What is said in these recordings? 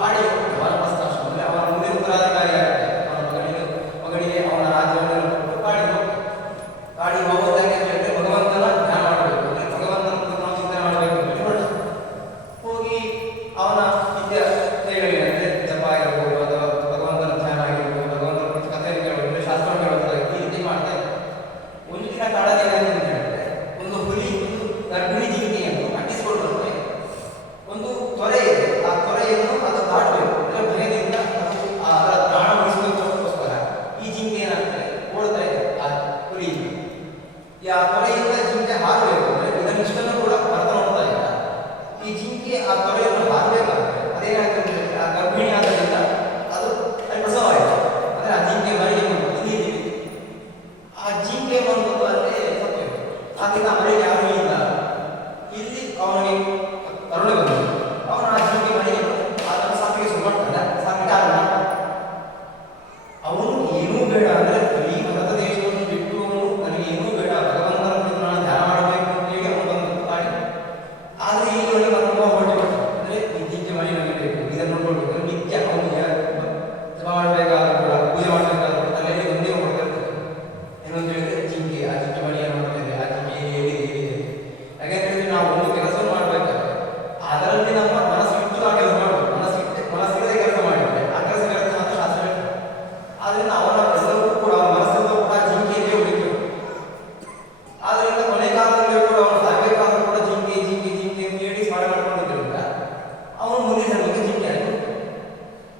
ಕಾಡಿಗೆ ಹೋಗ್ತಾನೆ ವಾನಪ್ರಸ್ಥಾಶ್ರಮ. ಅಂದರೆ ಅವನ ಮುಂದೆ ಉತ್ತರಾಧಿಕಾರಿ ಆಗುತ್ತೆ. ಅವನ ಮಗನಿಗೆ ಅವನ ರಾಜ್ಯವನ್ನು ಕೊಟ್ಟು ಕಾಡಿಗೆ ಹೋಗ್ತಾನೆ. ಕಾಡಿಗೆ ಹೋಗೋದಾಗಿ ಅಂತ ಹೇಳಿದ್ರೆ ಭಗವಂತನ ಧ್ಯಾನ ಮಾಡಬೇಕು, ಅಂದರೆ ಭಗವಂತನ ನಾವು ಚಿಂತನೆ ಮಾಡಬೇಕು ಅಂತ ಹೇಳಿ ಹೊರಟ. ಹೋಗಿ ಅವನ ವಿದ್ಯಾರ್ಥಿಗಳಿಗೆ ಅಂದರೆ ಜಪ ಆಗಿರ್ಬೋದು ಅಥವಾ ಭಗವಂತನ ಧ್ಯಾನ ಆಗಿರ್ಬೋದು, ಭಗವಂತನ ಕುರಿತು ಕಥೆ ಕೇಳೋದು, ಶಾಸ್ತ್ರ ಕೇಳೋದು, ಈ ರೀತಿ ಮಾಡ್ತಾ ಇದ್ದಾರೆ. ಒಂದು ದಿನ ಕಾಡಲ್ಲಿ ಅಂತ ಹೇಳಿದ್ರೆ ಒಂದು ಹುಲಿ ಒಂದು ಗರ್ಭಿಣಿ ಜಿಂಕೆಯನ್ನು ಅಟ್ಟಿಸಿಕೊಂಡು ಬರ್ತದೆ. ಒಂದು ತೊರೆ ಇದೆ, ಆ ತೊರೆಯನ್ನು ಅದು ದಾಟಬೇಕು, ಅಂದರೆ ಭಯದಿಂದ ಅದು ಅದರ ಪ್ರಾಣ ಉಳಿಸೋದಕ್ಕೋಸ್ಕರ ಈ ಜಿಂಕೆ ಏನಾಗ್ತದೆ ಓಡ್ತಾ ಇದೆ ಆ ಹುಲಿಗೆ. ಆ ತೊರೆಯಿಂದ ಜಿಂಕೆ ಹಾರಬೇಕು, ಅಂದರೆ ಇದನ್ನು ಇಷ್ಟನ್ನು ಕೂಡ ಅರ್ಥ ಮಾಡ್ತಾ ಇಲ್ಲ. ಈ ಜಿಂಕೆ ಆ ತೊರೆಯನ್ನು ಹಾರಬೇಕಾದ್ರೆ ಅದೇನಾಗ್ತದೆ ಅಂದರೆ ಆ ಗರ್ಭಿಣಿ ಆದ್ದರಿಂದ ಅದು ಪ್ರಸವ ಆಯಿತು, ಅಂದರೆ ಆ ಜಿಂಕೆ ಮರಿಗೆ ಬಂದು ಆ ಜಿಂಕೆ ಬಂದು ಅಲ್ಲೇ ಸತ್ತೋಯ್ತು. ಆದ್ದರಿಂದ ಮನೆಗೆ ಯಾರೂ ಇಲ್ಲ. ಇಲ್ಲಿ ಅವನಿಗೆ ಕರುಣೆ ಬಂದರು. ಅವನು ಆ ಜಿಂಕೆ ಮನೆಗೆ ಅದನ್ನು ಸಾಕಿಗೆ ಶುರು ಮಾಡ್ತಾನೆ. ಸಾಕಿಗೆ ಆರಂಭ ಅವನು ಏನೂ ಬೇಡ, ಅಂದರೆ ಈ ಭಾರತ ದೇಶವನ್ನು ಬಿಟ್ಟು ಅವನು ನನಗೆ ಏನೂ ಬೇಡ, ಭಗವಂತನ ಕುರಿತು ನಾನು ಧ್ಯಾನ ಮಾಡಬೇಕು ಅಂತ ಹೇಳಿ ಅವನು ಬಂದು ಮಾಡಿ. ಆದರೆ ಈಗ ಅವನಿಗೆ ಅನುಭವ ಹೊರಟು, ಅಂದರೆ ಈ ಜಿಂಕೆ ಮನೆ ನನಗೆ ಬೇಕು, ಇದನ್ನು ನೋಡ್ಬೇಕು, ನಿತ್ಯ ಅವನಿಗೆ ಜಪ ಮಾಡಬೇಕಾದ್ರೂ ಕೂಡ ಪೂಜೆ ಮಾಡಬೇಕಾದ್ರೂ ಕೂಡ ತಲೆಯಲ್ಲಿ ಒಂದೇ ಹೊರಟಿರ್ತದೆ. ಏನಂತ ಹೇಳಿದ್ರೆ ಜಿಂಕೆ, ಆ ಜಿಂಕೆ ಮನೆಯನ್ನು ನೋಡ್ತೇವೆ, ಆ ಜಿಂಕೆ ಹೇಗಿದೆ. ಯಾಕೆಂತ ಹೇಳಿದ್ರೆ ನಾವು ಒಂದು ಕೆಲಸವನ್ನು ಮಾಡಬೇಕಾದ್ರೆ ಅದರಲ್ಲಿ ನಮ್ಮ ಮನಸ್ಸಿಟ್ಟು ಆ ಕೆಲಸ ಮಾಡಬೇಕು. ಮನಸ್ಸಿಲ್ಲದೆ ಕೆಲಸ ಮಾಡಿದ್ರೆ ಆ ಕೆಲಸ ಕೆಲಸ ಅಂತ ಶಾಸ್ತ್ರ ಹೇಳ್ತಾರೆ. ಆದ್ದರಿಂದ ಅವನ ಎಲ್ಲವೂ ಕೂಡ ಅವನ ಮನಸ್ಸಲ್ಲೂ ಕೂಡ ಜಿಂಕೆಯೇ ಉಳಿತು. ಆದ್ದರಿಂದ ಕೊನೆ ಕಾಲದಲ್ಲಿ ಕೂಡ ಅವನು ಸಾಗಬೇಕಾದ್ರೂ ಕೂಡ ಜಿಂಕೆ ಜಿಂಕೆ ಜಿಂಕೆ ಅಂತ ಹೇಳಿ ಸ್ಮರಣೆ ಮಾಡ್ಕೊಂಡಿದ್ದರಿಂದ ಅವನು ಮುಂದಿನ ಜನ್ಮಕ್ಕೆ ಜಿಂಕೆ ಆಯಿತು.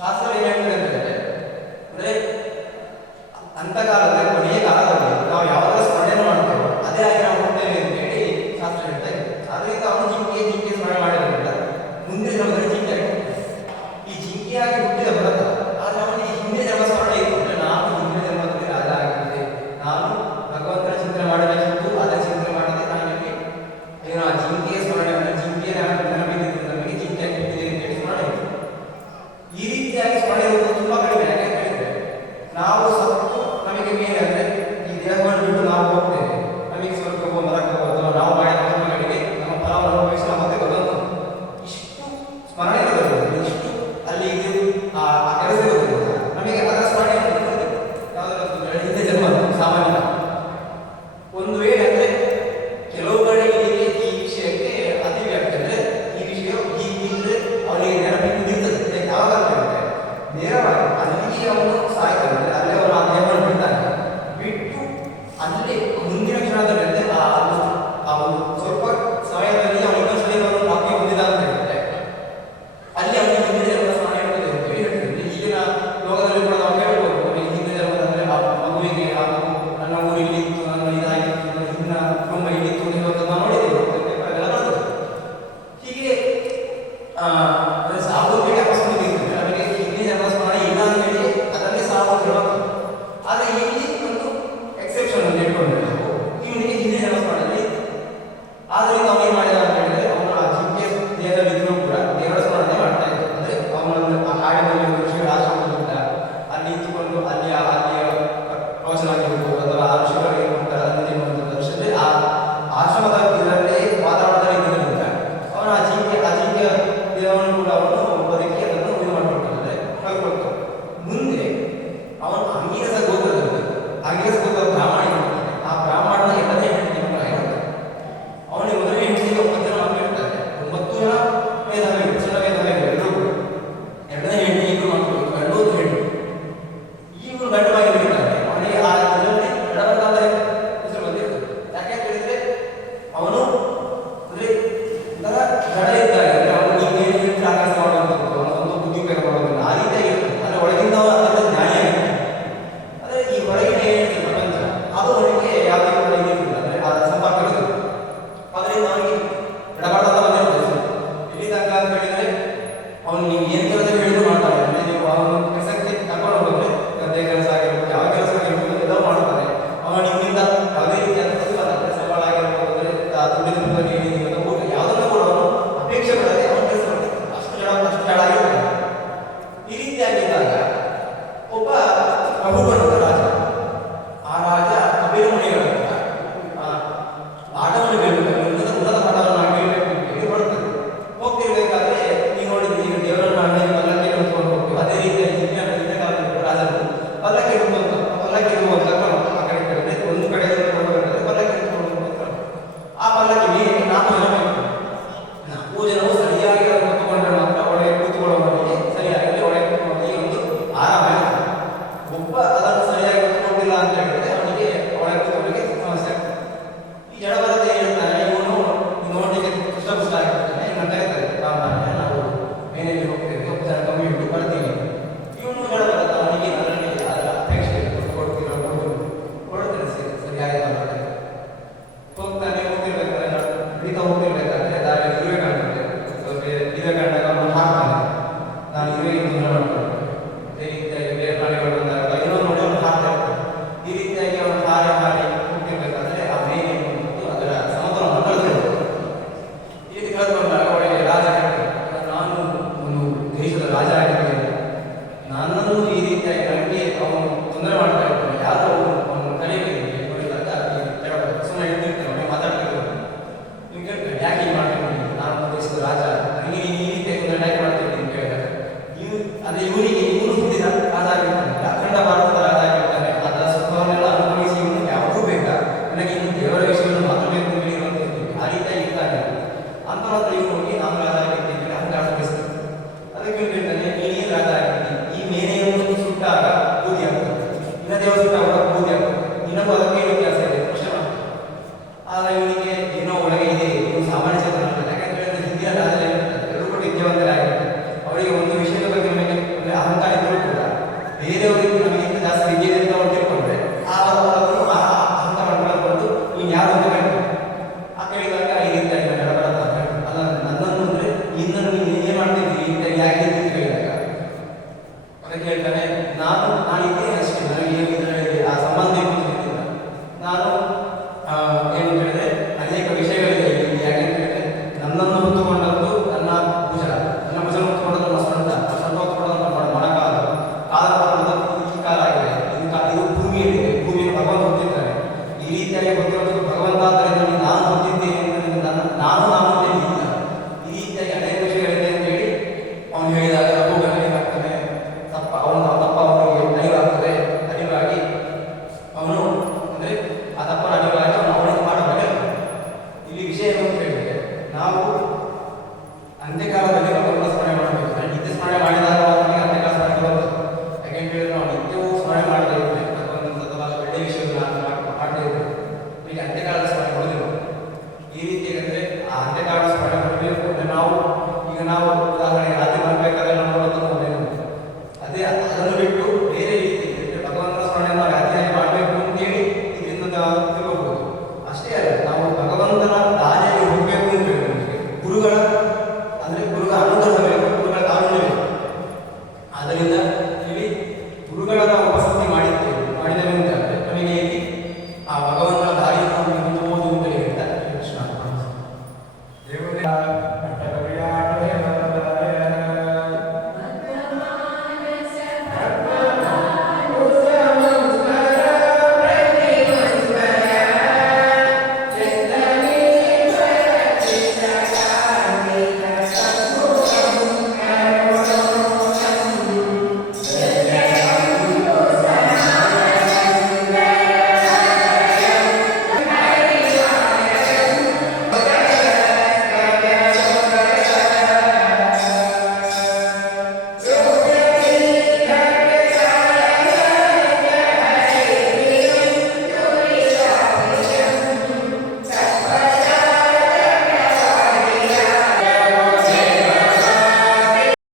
ಶಾಸ್ತ್ರ ಏನು ಹೇಳ್ತದೆ ಅಂತ ಹೇಳಿದ್ರೆ, ಅಂದರೆ ಅಂತಕಾಲದಲ್ಲಿ ಕೊನೆಯ ಕಾಲದಲ್ಲಿ ನಾವು ಯಾವಾಗ ಸ್ಮರಣೆ ಮಾಡ್ತೇವೋ ಅದೇ ಆಗಿ ನಾವು ಹೋಗ್ತೇವೆ ಅಂತ ಹೇಳಿ ಶಾಸ್ತ್ರ ಹೇಳ್ತಾ ಇದೆ. ಅದರಿಂದ ಅವನು ಜಿಂಕೆ ಜಿಂಕೆ ಸ್ಮರಣೆ ಮಾಡಿರೋದ್ರಿಂದ ಮುಂದಿನ ಜನ್ಮದಲ್ಲಿ ಜಿಂಕೆ ಆಗಿ ಈ ಜಿಂಕೆಯಾಗಿ ಹುಟ್ಟಿದ ಬರತ. ಆದರೆ ಅವನಿಗೆ ಹಿಂದಿನ ಜನ್ಮ ಸ್ಮರಣೆ ಇತ್ತು, ಅಂದರೆ ನಾನು ಹಿಂದಿನ ಜನ್ಮದಲ್ಲಿ ರಾಜ ಆಗಿದ್ದೆ, ನಾನು ಭಗವಂತನ ಚಿಂತನೆ ಮಾಡಬೇಕಿತ್ತು, ಅದರ ಚಿಂತನೆ ಮಾಡದೆ ನನಗೆ ಏನೋ ಆ ಜಿಂಕೆಯ ಸ್ಮರಣೆ, ಅಂದರೆ ಜಿಂಕೆಯ ನೆನಪಿದ್ದು ನಮಗೆ ಜಿಂಕೆ ಹುಟ್ಟಿದೆ ಅಂತ ಹೇಳಿ ಸ್ಮರಣೆ ಇತ್ತು. ಈ ರೀತಿಯಾಗಿ ಸ್ಮರಣೆ ಇರುವುದು ತುಂಬ ಕಡಿಮೆ. ಯಾಕೆಂತ ಹೇಳಿದ್ರೆ ನಾವು ಸತ್ತು ನಮಗೆ ಮೇಲೆ, ಅಂದರೆ ಈ ದೇಹವನ್ನು ಬಿಟ್ಟು ನಾವು ಹೋಗ್ತೇವೆ, ನಮಗೆ ಸ್ವರ್ಗವೋ ನರಕವೋ ಅಥವಾ ನಾವು ಮಾಡಿದ ಕರ್ಮಗಳಿಗೆ ನಮ್ಮ ಫಲವನ್ನು ಅನುಭವಿಸಿ ನಾವು ಮತ್ತೆ ಬರೋದು. ಇಷ್ಟು ಸ್ಮರಣೆ ಇರೋದ್ರಿಂದ, ಇಷ್ಟು ಅಲ್ಲಿ ಆ ಕೆಲಸ ಇರೋದ್ರಿಂದ ನಮಗೆ ಅದರ ಸ್ಮರಣೆ ಯಾವುದಾದ್ರು ಹಿಂದೆ ಜನ್ಮ ಸಾಮಾನ್ಯ. ಒಂದು ವೇಳೆ ಅಂದರೆ ಕೆಲವು ಕಡೆ ಈ ವಿಷಯಕ್ಕೆ ಅತಿವ್ಯಾಪ್ತಿ, ಅಂದರೆ ಈ ವಿಷಯ ಹೀಗಿದ್ರೆ ಅವನಿಗೆ ನೆನಪಿರ್ತದೆ. ಯಾವಾಗ ಅಂತ ನೇರವಾಗಿ ಅಲ್ಲಿಗೆ ಅವನು ಸಾಯ್ತಾನೆ, ಅಂದರೆ ಅಲ್ಲೇ ಅವನು ಆ ದೇಹವನ್ನು ಬಿಡ್ತಾನೆ. ಬಿಟ್ಟು ಅಲ್ಲಿ ಮುಂದಿನ ಕ್ಷಣದಲ್ಲಿ, ಅಂದರೆ ಆ ಒಂದು ಸ್ವಲ್ಪ ಸಮಯದಲ್ಲಿ ಅವನು ಇನ್ನೊಂದು ಶರೀರವನ್ನು ಪ್ರಾಪ್ತಿ ಹೊಂದಿದ ಅಂತ ಹೇಳಿದ್ರೆ ಅಲ್ಲಿ ಅವನಿಗೆ ಹಿಂದಿನ ಜನ್ಮದ ಸ್ಮರಣೆ ಇರ್ತದೆ ಅಂತ ಹೇಳಿ ಹೇಳ್ತಿದ್ದೆ. ಈಗಿನ ಲೋಕದಲ್ಲಿ ಕೂಡ ನಾವು ಹೇಳ್ಬೋದು, ನಮಗೆ ಹಿಂದಿನ ಜನ್ಮದ, ಅಂದರೆ ಆ ಮಗುವಿಗೆ ಆ ನನ್ನ ಊರು ಇಲ್ಲಿತ್ತು, ನನ್ನ ಇದಾಗಿತ್ತು, ನನ್ನ ಹಿಂದಿನ ಕುಟುಂಬ ಇಲ್ಲಿತ್ತು ಅಂತ ನಾವು ನೋಡಿದ್ದೇವೆ, ಎಲ್ಲ ಬರ್ತದೆ. ಹೀಗೆ ಅಂದರೆ ಸಾವು ಬೇಡ ಅಪಸ್ಮೃತಿ ಇರ್ತದೆ. ನಮಗೆ ಹಿಂದಿನ ಜನ್ಮದ ಸ್ಮರಣೆ ಇಲ್ಲ ಅಂತ ಹೇಳಿ ಅದನ್ನೇ ಸಾವು ಹೇಳುವಂಥದ್ದು. ಆದರೆ ಇಲ್ಲಿ ಒಂದು ಎಕ್ಸೆಪ್ಷನ್ ಅಂತ ಇಟ್ಕೊಂಡ್ರೆ ಇವನಿಗೆ ಹಿಂದಿನ ಜನ್ಮ ಸ್ಮರಣೆ ಇತ್ತು. ಆದ್ದರಿಂದ ಅವನು ಏನು ಮಾಡಿದ ಅಂತ ಹೇಳಿದ್ರೆ, ಅವನು ಆ ಜಿಂಕೆ ದೇಹದಲ್ಲಿ ಇದ್ರೂ ಕೂಡ ದೇವರ ಸ್ಮರಣೆ ಮಾಡ್ತಾ ಇದ್ದ. ಅಂದರೆ ಅವನನ್ನು ಆ ಕಾಡಿನಲ್ಲಿ ಋಷಿಗಳ ಆಶ್ರಮದಿಂದ ಅಲ್ಲಿ ಇದ್ದುಕೊಂಡು ಅಲ್ಲಿಯ ಪ್ರವಚನ ಆಗಿರ್ಬೋದು ಅಥವಾ ಆ ಋಷಿಗಳಿಗೆ ಕೊಡ್ತಾರೆ ಅದನ್ನೇ ದರ್ಶನದಲ್ಲಿ ಆ ಆಶ್ರಮದ ಇದರಲ್ಲೇ ವಾತಾವರಣದಲ್ಲಿ ಇದ್ದಿದ್ದರಿಂದ ಅವನು ಆ ಜಿಂಕೆ ದೇಹವನ್ನು ಕೂಡ ಅವನು ಬದುಕಿ ಅದನ್ನು ಇದು ಮಾಡಿಕೊಟ್ಟಿದ್ದಾರೆ, ಕಳ್ಕೊಳ್ತು. ಮುಂದೆ ಅವನು ಅಂಗೀರಸ ಗೋತ್ರದಲ್ಲಿ, ಅಂಗೀರಸ ಗೋತ್ರ ಬ್ರಾಹ್ಮಣ ಇರ್ತಾನೆ. ಆ ಬ್ರಾಹ್ಮಣನ ಎರಡನೇ ಹೆಂಡತಿ ಮಗ ಇರ್ತಾನೆ. ಅವನಿಗೆ ಮೊದಲನೇ ಹೆಂಡತಿಗೆ 9 ಜನ ಮಕ್ಕಳು ಇರ್ತಾರೆ. 9 ಜನ ಮೇಧಾವಿಗಳು, ಸಣ್ಣ ಮೇಧಾವಿಗಳು ಎಲ್ಲರೂ ಕೂಡ. ಎರಡನೇ ಹೆಂಡತಿ ಇಬ್ಬರು ಮಕ್ಕಳು, ಗಂಡು ಒಂದು ಹೆಣ್ಣು. ಇವರು ಗಂಡವಾಗಿ ಇರ್ತಾನೆ. ಅವನಿಗೆ ಆ ಇದರಲ್ಲಿ ಎಡಬಲದ ಹೆಸರು ಬಂದಿರ್ತದೆ. ಯಾಕೆ ಅಂತ ಹೇಳಿದ್ರೆ ಅವನು ಅಂದರೆ ಜಡ ಇದ್ದಾಗ, ಅಂದರೆ ಅವನು ನೀರು ಆಕಾಶ ಮಾಡುವಂಥದ್ದು, ಅವನೊಂದು ಬುದ್ಧಿ ಉಪಯೋಗ ಮಾಡೋದಿಲ್ಲ, ಆ ರೀತಿಯಾಗಿ ಇರ್ತದೆ. ಅಂದರೆ ಒಳಗಿಂದ ಅದರಿಂದ ಜ್ಞಾನಿಯಾಗಿರ್ತಾನೆ. ಅಂದರೆ ಈ ಹೊರಗಿನ ಏನು ಪ್ರಪಂಚ ಅದು ಅವನಿಗೆ ಯಾವುದೇ ಕೂಡ ಇದಿಲ್ಲ, ಅಂದರೆ ಆ ಸಂಪರ್ಕ ಇರೋದಿಲ್ಲ. ಅದರಿಂದ ಅವನಿಗೆ ಎಡಬಾರ್ದಂತ ಬಂದಿರ್ತದೆ. ಎಲ್ಲಿ ತನಕ ಅಂತ ಹೇಳಿದರೆ ಅವನು ನೀವು ಏನು ಕೆಲಸ ಹೇಳಿದ್ರು ಮಾಡ್ತಾನೆ. ಅಂದರೆ ನೀವು ಅವನು ಕೆಲಸಕ್ಕೆ ಕರ್ಕೊಂಡು ಹೋದರೆ ಗದ್ದೆ ಕೆಲಸ ಆಗಿರ್ಬೋದು, ಯಾವ ಕೆಲಸ ಆಗಿರ್ಬೋದು ಎಲ್ಲ ಮಾಡ್ತಾನೆ. ಅವನು ನಿಮ್ಮಿಂದ ಯಾವುದೇ ರೀತಿಯಾದ ಪ್ರತಿಫಲ, ಅಂದರೆ ಸಂಬಳ ಆಗಿರ್ಬೋದು, ಅಂದರೆ ದುಡ್ಡಿನ ಏನಿದೆ ಊಟ ಯಾವುದನ್ನು ಕೂಡ ಅವನು ಅಪೇಕ್ಷೆ ಪಡದೆ ಅವನು ಕೆಲಸ ಮಾಡ್ತಾನೆ. ಅಷ್ಟು ಜಡ ಆಗಿರ್ತಾನೆ. ಈ ರೀತಿಯಾಗಿದ್ದಾಗ ಒಬ್ಬ ಪ್ರಭುಗಳು ರಾಜ, ಆ ರಾಜ ಕಬೀರ ಮುನಿಗಳ ಆಟವನ್ನು ಬೀಳ್ಬೇಕು, ಉನ್ನತ ಪಾಠವನ್ನು ಬೀಳ್ಬೇಕು ಅಂತ ಹೇಳಿ ಹೊರಡ್ತಾರೆ. ಹೋಗ್ತಿರ್ಬೇಕಾದ್ರೆ ನೀವು ನೋಡಿದ್ರೆ ಈಗ ದೇವರನ್ನ ರಾಜ ಆಗಿರಲಿಲ್ಲ. ನನ್ನನ್ನು ಈ ರೀತಿಯಾಗಿ ನನಗೆ ಅವನು ತೊಂದರೆ ಮಾಡ್ತಾ ಇದ್ದಾನೆ, ಯಾರು ಅವನು ಕರೆಯಲಿಲ್ಲ ಸುಮ್ಮನೆ ಹೇಳ್ತಿರ್ತಾರೆ, ಅವನಿಗೆ ಮಾತಾಡ್ತಿರ್ತಾರೆ. ನೀವು ಕೇಳ್ತಾರೆ ಯಾಕೆ ಹೀಗೆ ಮಾಡ್ತಿದ್ದೀನಿ, ನಾನು ದೇಶದ ರಾಜ, ನನಗೆ ನೀನು ಈ ರೀತಿಯಾಗಿ ತೊಂದರೆ ಯಾಕೆ ಮಾಡ್ತಿದ್ದೀನಿ ಅಂತ ಕೇಳಿದಾಗ ಅದೇ ಇವನು ಹುಟ್ಟಿದ ರಾಜ ಆಗಿರ್ತಾನೆ, ಅಖಂಡ ಭಾರತದ ರಾಜ ಆಗಿರ್ತಾನೆ, ಅದರ ಸುಖವನ್ನೆಲ್ಲ ಅನುಭವಿಸಿ ಇವನು ಯಾವುದೂ ಬೇಕಾ, ನನಗೆ ಇನ್ನು ದೇವರ ವಿಷಯವನ್ನು ಮಾತಾಡಬೇಕು ಅಂತ ಹೇಳಿರುವಂತಿರ್ತೀವಿ, ಆ ರೀತಿಯಾಗಿ ಇರ್ತಾನೆ ಅಂತ ಮಾತ್ರ ಇವನು ಹೋಗಿ ನಾನು ರಾಜ ಆಗಿರ್ತೀನಿ ಅಂತ ಅನುಭವಿಸ್ತಾನೆ. ಅದಕ್ಕೆ ಇವನು ಹೇಳ್ತಾನೆ, ನೀನೇನು ರಾಜ ಆಗಿರ್ತೀನಿ, ಈ ಮೇನೆಯನ್ನು ಸುಟ್ಟಾಗ ಬೂದಿ ಆಗ್ತದೆ, ಇನ್ನ ದೇವ ಸುಟ್ಟಾಗ ಬೂದಿ ಆಗ್ತದೆ, ಇನ್ನೊಬ್ಬ ಅದಕ್ಕೆ ಏನು ಕೆಲಸ ಇದೆ ಪ್ರಶ್ನೆ ಮಾಡ್ತಾನೆ. ಆಗ ಇವನಿಗೆ ಏನೋ ಒಳಗೆ ಇದೆ, ಇವನು ಸಾಮಾನ್ಯ ಚೇತನ ಅಲ್ಲ. ಯಾಕಂತ ಹೇಳಿದ್ರೆ ಹಿಂದಿನ ರಾಜ ಎಲ್ಲರೂ ಕೂಡ ವಿದ್ಯಾವಂತರೇ ಆಗಿರ್ತಾರೆ, ಅವರಿಗೆ ಒಂದು ವಿಷಯದ ಬಗ್ಗೆ ನಮಗೆ ಅಹಂಕಾರ ಇದ್ದರೂ ಕೂಡ ಬೇರೆಯವರಿಗೆ ನಮಗಿಂತ ಜಾಸ್ತಿ ವಿದ್ಯೆ ಅಂತ ಅವ್ರು ತಿಳ್ಕೊಂಡ್ರೆ ಆ ಅಹಂಕಾರ ಮಾಡ್ಕೊಂಡು ನೀನು ಯಾರು ಅಂತ ಹೇಳ್ತಾರೆ. ಆ ಕೇಳಿದಾಗ ಈ ರೀತಿಯಾಗಿ ಅಲ್ಲ ನನ್ನನ್ನು ಅಂದ್ರೆ ನಿನ್ನನ್ನು ನೀನು ಏನೇ ಮಾಡ್ತಿದ್ದಿ ಈ ರೀತಿಯಾಗಿ ಯಾಕೆ ಅಂತ ಕೇಳಿದಾಗ ಅದಕ್ಕೆ ಹೇಳ್ತಾನೆ, ನಾನಿದ್ದೇನೆ ಅಷ್ಟೇ, ನನಗೆ ಏನು ಇದರಲ್ಲಿ ಆ ಸಂಬಂಧ ಗೊತ್ತಿಲ್ಲ. ನಾನು ಏನು ಹೇಳಿದ್ರೆ ಅನೇಕ ವಿಷಯಗಳಿದೆ ಇಲ್ಲಿ. ಯಾಕೆಂತ ಹೇಳಿದ್ರೆ ನನ್ನನ್ನು ಹೊತ್ತುಕೊಂಡದ್ದು ನನ್ನ ಭುಜ ಹೊತ್ತುಕೊಂಡದ್ದು ನನ್ನ ಸೊಂಟ ಹೊತ್ತುಕೊಂಡದ್ದು ಮೊಣಕಾಲ, ಕಾಲ ಹೊತ್ತುಕೊಂಡದ್ದು ಈ ಕಾಲ ಆಗಿದೆ, ಇದು ಭೂಮಿಯಲ್ಲಿದೆ, ಭೂಮಿಯನ್ನು ಭಗವಂತ ಹೊತ್ತಿದ್ದಾನೆ. ಈ ರೀತಿಯಾಗಿ ಹೊತ್ತಿರೋದು ಭಗವಂತ ಆದ್ದರಿಂದ ನಾನು ಹೊತ್ತಿದ್ದೇನೆ ನಾನು ಅಂತ ಇಲ್ಲ. ಈ ರೀತಿಯಾಗಿ ಅನೇಕ ವಿಷಯಗಳಿದೆ ಅಂತ ಹೇಳಿ ಅವನು ಹೇಳಿದಾಗ